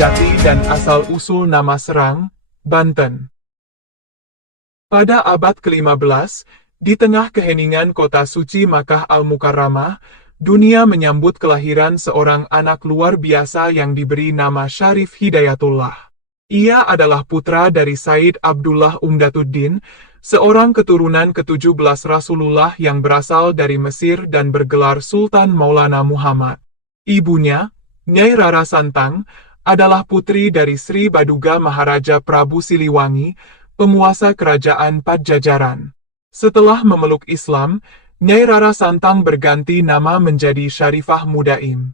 Jati dan asal-usul nama Serang, Banten. Pada abad ke-15, di tengah keheningan kota suci Makkah Al-Mukarramah, dunia menyambut kelahiran seorang anak luar biasa yang diberi nama Syarif Hidayatullah. Ia adalah putra dari Said Abdullah Umdatuddin, seorang keturunan ke-17 Rasulullah yang berasal dari Mesir dan bergelar Sultan Maulana Muhammad. Ibunya, Nyai Rara Santang, adalah putri dari Sri Baduga Maharaja Prabu Siliwangi, penguasa kerajaan Pajajaran. Setelah memeluk Islam, Nyai Rara Santang berganti nama menjadi Syarifah Mudaim.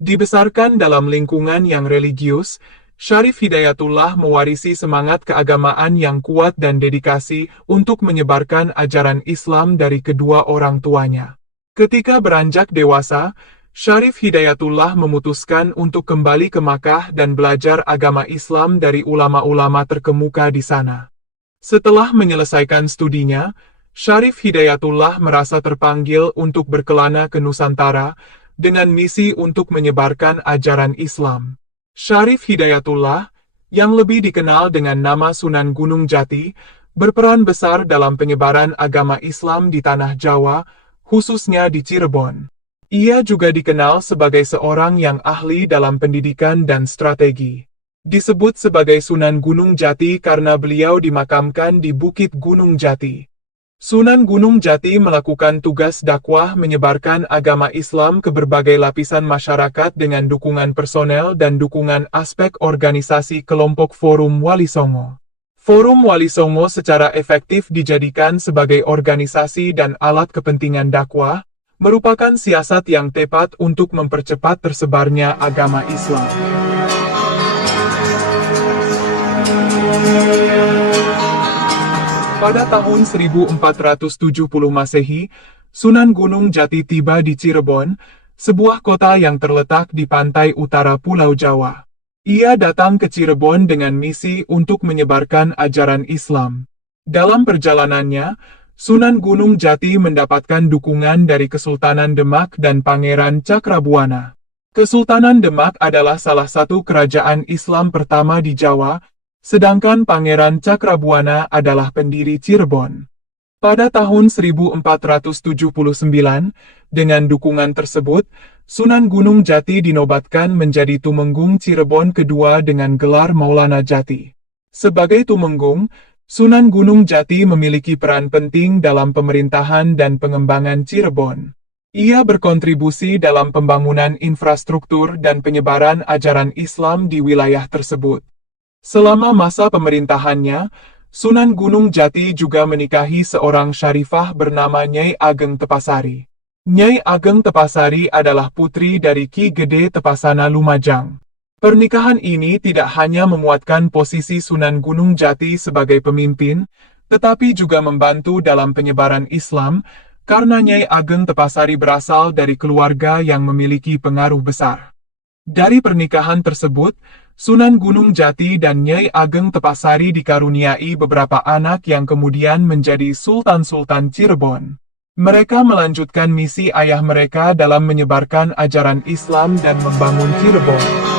Dibesarkan dalam lingkungan yang religius, Syarif Hidayatullah mewarisi semangat keagamaan yang kuat dan dedikasi untuk menyebarkan ajaran Islam dari kedua orang tuanya. Ketika beranjak dewasa, Syarif Hidayatullah memutuskan untuk kembali ke Makkah dan belajar agama Islam dari ulama-ulama terkemuka di sana. Setelah menyelesaikan studinya, Syarif Hidayatullah merasa terpanggil untuk berkelana ke Nusantara dengan misi untuk menyebarkan ajaran Islam. Syarif Hidayatullah, yang lebih dikenal dengan nama Sunan Gunung Jati, berperan besar dalam penyebaran agama Islam di Tanah Jawa, khususnya di Cirebon. Ia juga dikenal sebagai seorang yang ahli dalam pendidikan dan strategi. Disebut sebagai Sunan Gunung Jati karena beliau dimakamkan di Bukit Gunung Jati. Sunan Gunung Jati melakukan tugas dakwah menyebarkan agama Islam ke berbagai lapisan masyarakat dengan dukungan personel dan dukungan aspek organisasi kelompok Forum Wali Songo. Forum Wali Songo secara efektif dijadikan sebagai organisasi dan alat kepentingan dakwah, merupakan siasat yang tepat untuk mempercepat tersebarnya agama Islam. Pada tahun 1470 Masehi, Sunan Gunung Jati tiba di Cirebon, sebuah kota yang terletak di pantai utara Pulau Jawa. Ia datang ke Cirebon dengan misi untuk menyebarkan ajaran Islam. Dalam perjalanannya, Sunan Gunung Jati mendapatkan dukungan dari Kesultanan Demak dan Pangeran Cakrabuana. Kesultanan Demak adalah salah satu kerajaan Islam pertama di Jawa, sedangkan Pangeran Cakrabuana adalah pendiri Cirebon. Pada tahun 1479, dengan dukungan tersebut, Sunan Gunung Jati dinobatkan menjadi Tumenggung Cirebon kedua dengan gelar Maulana Jati. Sebagai Tumenggung, Sunan Gunung Jati memiliki peran penting dalam pemerintahan dan pengembangan Cirebon. Ia berkontribusi dalam pembangunan infrastruktur dan penyebaran ajaran Islam di wilayah tersebut. Selama masa pemerintahannya, Sunan Gunung Jati juga menikahi seorang syarifah bernama Nyai Ageng Tepasari. Nyai Ageng Tepasari adalah putri dari Ki Gede Tepasana Lumajang. Pernikahan ini tidak hanya menguatkan posisi Sunan Gunung Jati sebagai pemimpin, tetapi juga membantu dalam penyebaran Islam, karena Nyai Ageng Tepasari berasal dari keluarga yang memiliki pengaruh besar. Dari pernikahan tersebut, Sunan Gunung Jati dan Nyai Ageng Tepasari dikaruniai beberapa anak yang kemudian menjadi Sultan-Sultan Cirebon. Mereka melanjutkan misi ayah mereka dalam menyebarkan ajaran Islam dan membangun Cirebon.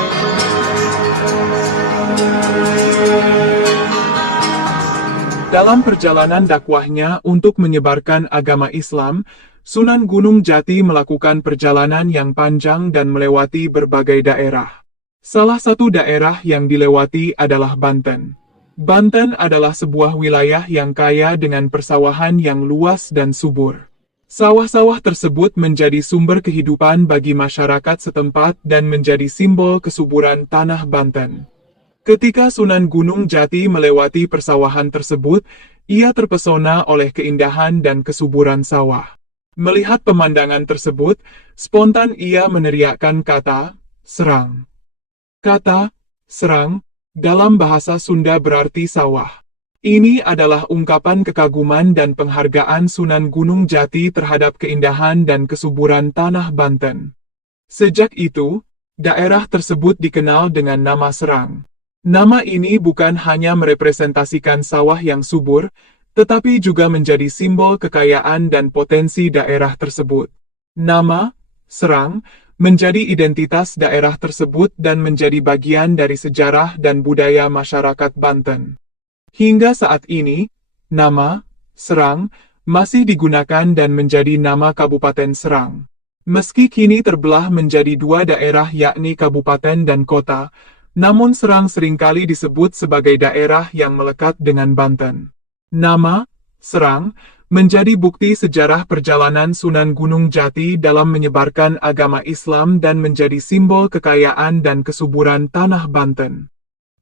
Dalam perjalanan dakwahnya untuk menyebarkan agama Islam, Sunan Gunung Jati melakukan perjalanan yang panjang dan melewati berbagai daerah. Salah satu daerah yang dilewati adalah Banten. Banten adalah sebuah wilayah yang kaya dengan persawahan yang luas dan subur. Sawah-sawah tersebut menjadi sumber kehidupan bagi masyarakat setempat dan menjadi simbol kesuburan tanah Banten. Ketika Sunan Gunung Jati melewati persawahan tersebut, ia terpesona oleh keindahan dan kesuburan sawah. Melihat pemandangan tersebut, spontan ia meneriakkan kata, "Serang." Kata "serang" dalam bahasa Sunda berarti sawah. Ini adalah ungkapan kekaguman dan penghargaan Sunan Gunung Jati terhadap keindahan dan kesuburan tanah Banten. Sejak itu, daerah tersebut dikenal dengan nama Serang. Nama ini bukan hanya merepresentasikan sawah yang subur, tetapi juga menjadi simbol kekayaan dan potensi daerah tersebut. Nama Serang menjadi identitas daerah tersebut dan menjadi bagian dari sejarah dan budaya masyarakat Banten. Hingga saat ini, nama Serang masih digunakan dan menjadi nama Kabupaten Serang. Meski kini terbelah menjadi dua daerah yakni kabupaten dan kota, namun Serang seringkali disebut sebagai daerah yang melekat dengan Banten. Nama Serang menjadi bukti sejarah perjalanan Sunan Gunung Jati dalam menyebarkan agama Islam dan menjadi simbol kekayaan dan kesuburan tanah Banten.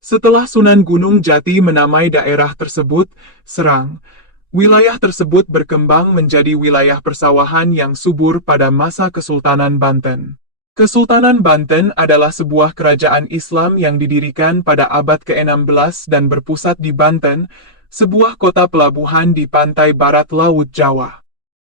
Setelah Sunan Gunung Jati menamai daerah tersebut, Serang, wilayah tersebut berkembang menjadi wilayah persawahan yang subur pada masa Kesultanan Banten. Kesultanan Banten adalah sebuah kerajaan Islam yang didirikan pada abad ke-16 dan berpusat di Banten, sebuah kota pelabuhan di pantai barat Laut Jawa.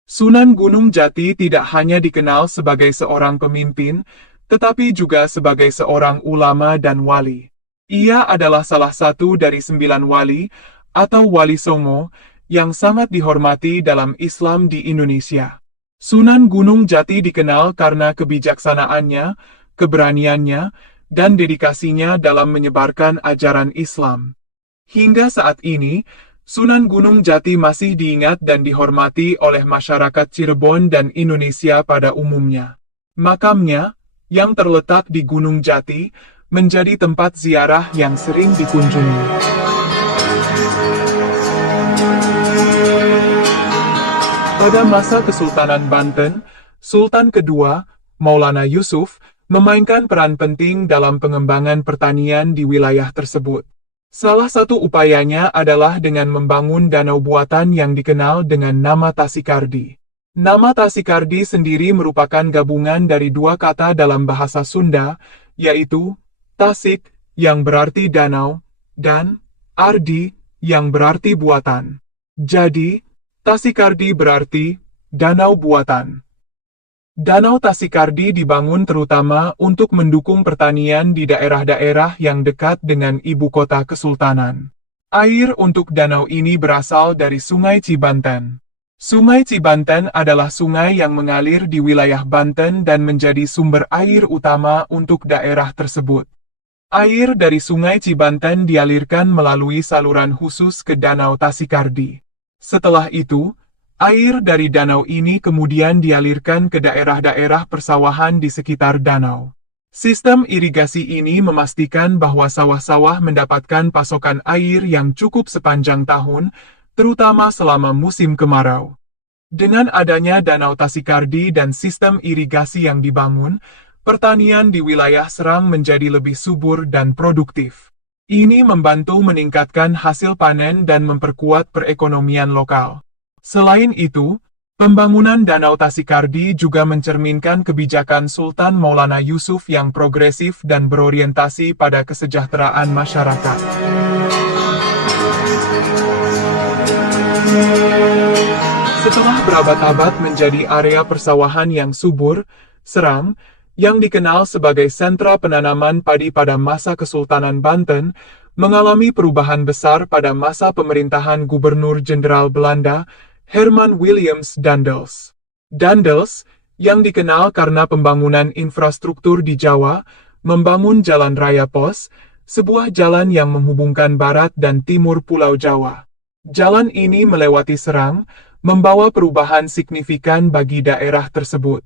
Sunan Gunung Jati tidak hanya dikenal sebagai seorang pemimpin, tetapi juga sebagai seorang ulama dan wali. Ia adalah salah satu dari 9 wali, atau wali songo, yang sangat dihormati dalam Islam di Indonesia. Sunan Gunung Jati dikenal karena kebijaksanaannya, keberaniannya, dan dedikasinya dalam menyebarkan ajaran Islam. Hingga saat ini, Sunan Gunung Jati masih diingat dan dihormati oleh masyarakat Cirebon dan Indonesia pada umumnya. Makamnya, yang terletak di Gunung Jati, menjadi tempat ziarah yang sering dikunjungi. Pada masa Kesultanan Banten, Sultan kedua, Maulana Yusuf, memainkan peran penting dalam pengembangan pertanian di wilayah tersebut. Salah satu upayanya adalah dengan membangun danau buatan yang dikenal dengan nama Tasikardi. Nama Tasikardi sendiri merupakan gabungan dari dua kata dalam bahasa Sunda, yaitu Tasik, yang berarti danau, dan Ardi, yang berarti buatan. Jadi, Tasikardi berarti danau buatan. Danau Tasikardi dibangun terutama untuk mendukung pertanian di daerah-daerah yang dekat dengan ibu kota kesultanan. Air untuk danau ini berasal dari Sungai Cibanten. Sungai Cibanten adalah sungai yang mengalir di wilayah Banten dan menjadi sumber air utama untuk daerah tersebut. Air dari Sungai Cibanten dialirkan melalui saluran khusus ke Danau Tasikardi. Setelah itu, air dari danau ini kemudian dialirkan ke daerah-daerah persawahan di sekitar danau. Sistem irigasi ini memastikan bahwa sawah-sawah mendapatkan pasokan air yang cukup sepanjang tahun, terutama selama musim kemarau. Dengan adanya Danau Tasikardi dan sistem irigasi yang dibangun, pertanian di wilayah Serang menjadi lebih subur dan produktif. Ini membantu meningkatkan hasil panen dan memperkuat perekonomian lokal. Selain itu, pembangunan Danau Tasikardi juga mencerminkan kebijakan Sultan Maulana Yusuf yang progresif dan berorientasi pada kesejahteraan masyarakat. Setelah berabad-abad menjadi area persawahan yang subur, Serang, yang dikenal sebagai sentra penanaman padi pada masa Kesultanan Banten, mengalami perubahan besar pada masa pemerintahan Gubernur Jenderal Belanda, Herman Williams Daendels. Daendels, yang dikenal karena pembangunan infrastruktur di Jawa, membangun Jalan Raya Pos, sebuah jalan yang menghubungkan barat dan timur Pulau Jawa. Jalan ini melewati Serang, membawa perubahan signifikan bagi daerah tersebut.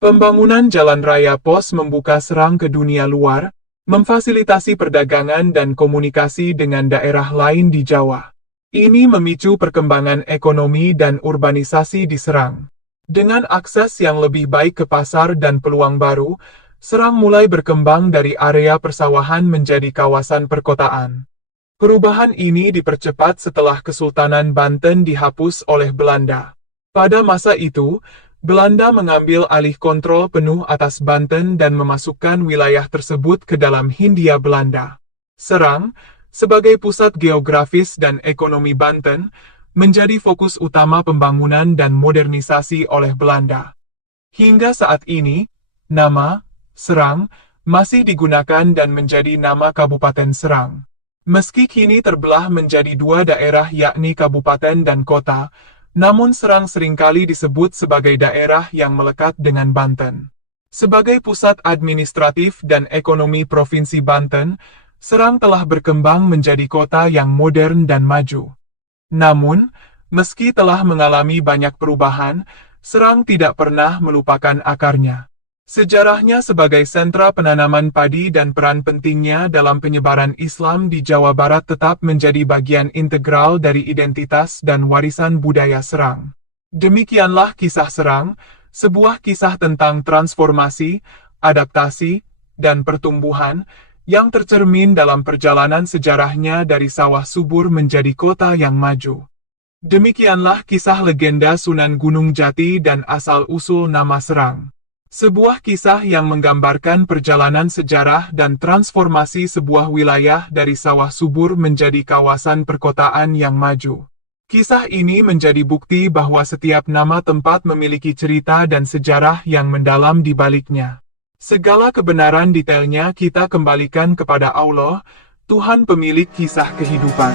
Pembangunan Jalan Raya Pos membuka Serang ke dunia luar, memfasilitasi perdagangan dan komunikasi dengan daerah lain di Jawa. Ini memicu perkembangan ekonomi dan urbanisasi di Serang. Dengan akses yang lebih baik ke pasar dan peluang baru, Serang mulai berkembang dari area persawahan menjadi kawasan perkotaan. Perubahan ini dipercepat setelah Kesultanan Banten dihapus oleh Belanda. Pada masa itu, Belanda mengambil alih kontrol penuh atas Banten dan memasukkan wilayah tersebut ke dalam Hindia Belanda. Serang, sebagai pusat geografis dan ekonomi Banten, menjadi fokus utama pembangunan dan modernisasi oleh Belanda. Hingga saat ini, nama Serang masih digunakan dan menjadi nama Kabupaten Serang. Meski kini terbelah menjadi dua daerah yakni kabupaten dan kota, namun Serang seringkali disebut sebagai daerah yang melekat dengan Banten. Sebagai pusat administratif dan ekonomi Provinsi Banten, Serang telah berkembang menjadi kota yang modern dan maju. Namun, meski telah mengalami banyak perubahan, Serang tidak pernah melupakan akarnya. Sejarahnya sebagai sentra penanaman padi dan peran pentingnya dalam penyebaran Islam di Jawa Barat tetap menjadi bagian integral dari identitas dan warisan budaya Serang. Demikianlah kisah Serang, sebuah kisah tentang transformasi, adaptasi, dan pertumbuhan, yang tercermin dalam perjalanan sejarahnya dari sawah subur menjadi kota yang maju. Demikianlah kisah legenda Sunan Gunung Jati dan asal-usul nama Serang. Sebuah kisah yang menggambarkan perjalanan sejarah dan transformasi sebuah wilayah dari sawah subur menjadi kawasan perkotaan yang maju. Kisah ini menjadi bukti bahwa setiap nama tempat memiliki cerita dan sejarah yang mendalam di baliknya. Segala kebenaran detailnya kita kembalikan kepada Allah, Tuhan pemilik kisah kehidupan.